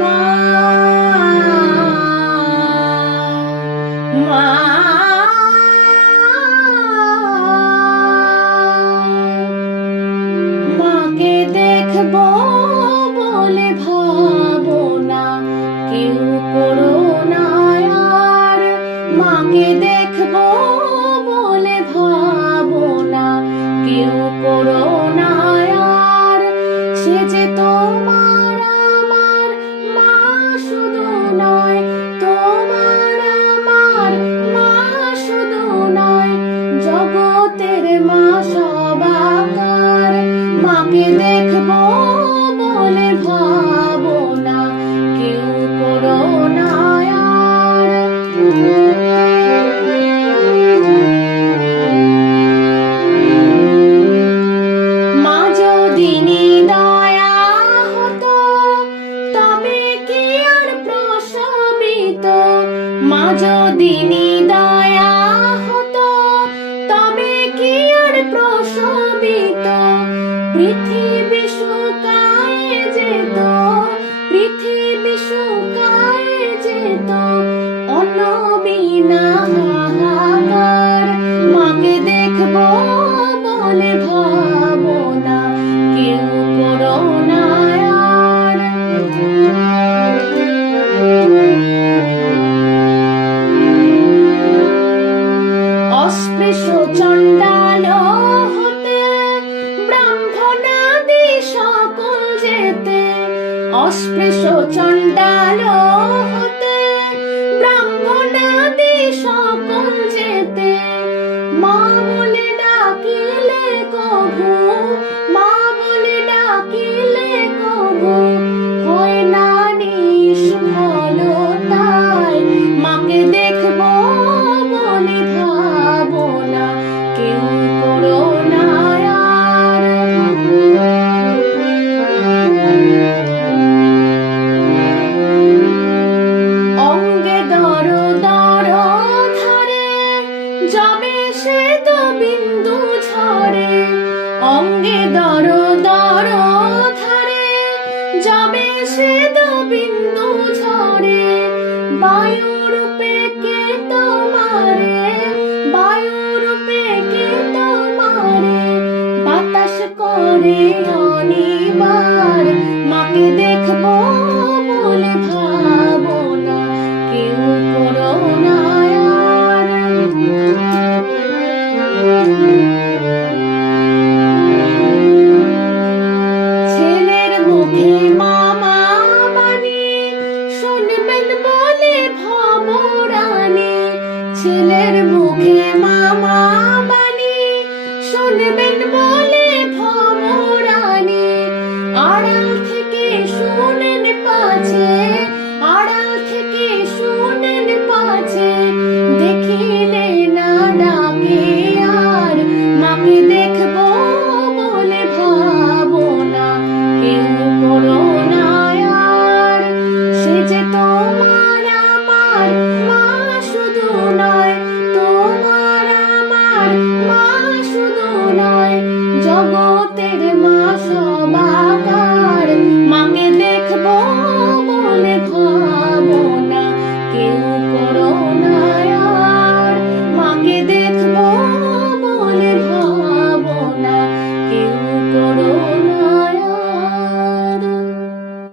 মা মা মাকে দেখবো বলে ভাবো না, কেউ করো না আর। মাকে দেখবো বলে ভাবো না, কেউ করো না আর। সে যে তোমার আমার মা শুধু নয়, তোমার আমার মা শুধু নয়, জগতের মা সবাকার। মাকে দেখবো বলে ভাবো না, কেউ করো না আর। মা যদি নিদয়া হতো তবে কি আর প্রসবিত। মা যদি নিদয়া হতো তবে কি আর প্রসবিত। পৃথিবী শুকায়ে যেত, পৃথিবী শুকায়ে যেত, অন্ন বিনা হাহাকার। মাকে দেখবো বলে ভাবো না, কেউ করো না আর। অস্পৃশ্য চণ্ডাল হতে ব্রাহ্মণাদি সকল যেতে। অস্পৃশ্য চণ্ডাল হতে ব্রাহ্মণাদি সকল যেতে। মা বলে ডাকিলে কভু, মা বলে ডাকিলে কভু হয় না নিষ্ফলতায়। মাকে দেখবো বলে ভাবো না, কেউ করো না আর। অঙ্গে দর দর ধারে যাবে সে তো বিন্দু ঝরে। অঙ্গে দর দর ধারে যাবে সে তো বিন্দু ঝরে। বায়ুরূপে কে তোমারে, বায়ুরূপে কে তোমারে বাতাস করে অনিবার। মাকে দেখবো বলে ভাবো না, কেউ করো না আর।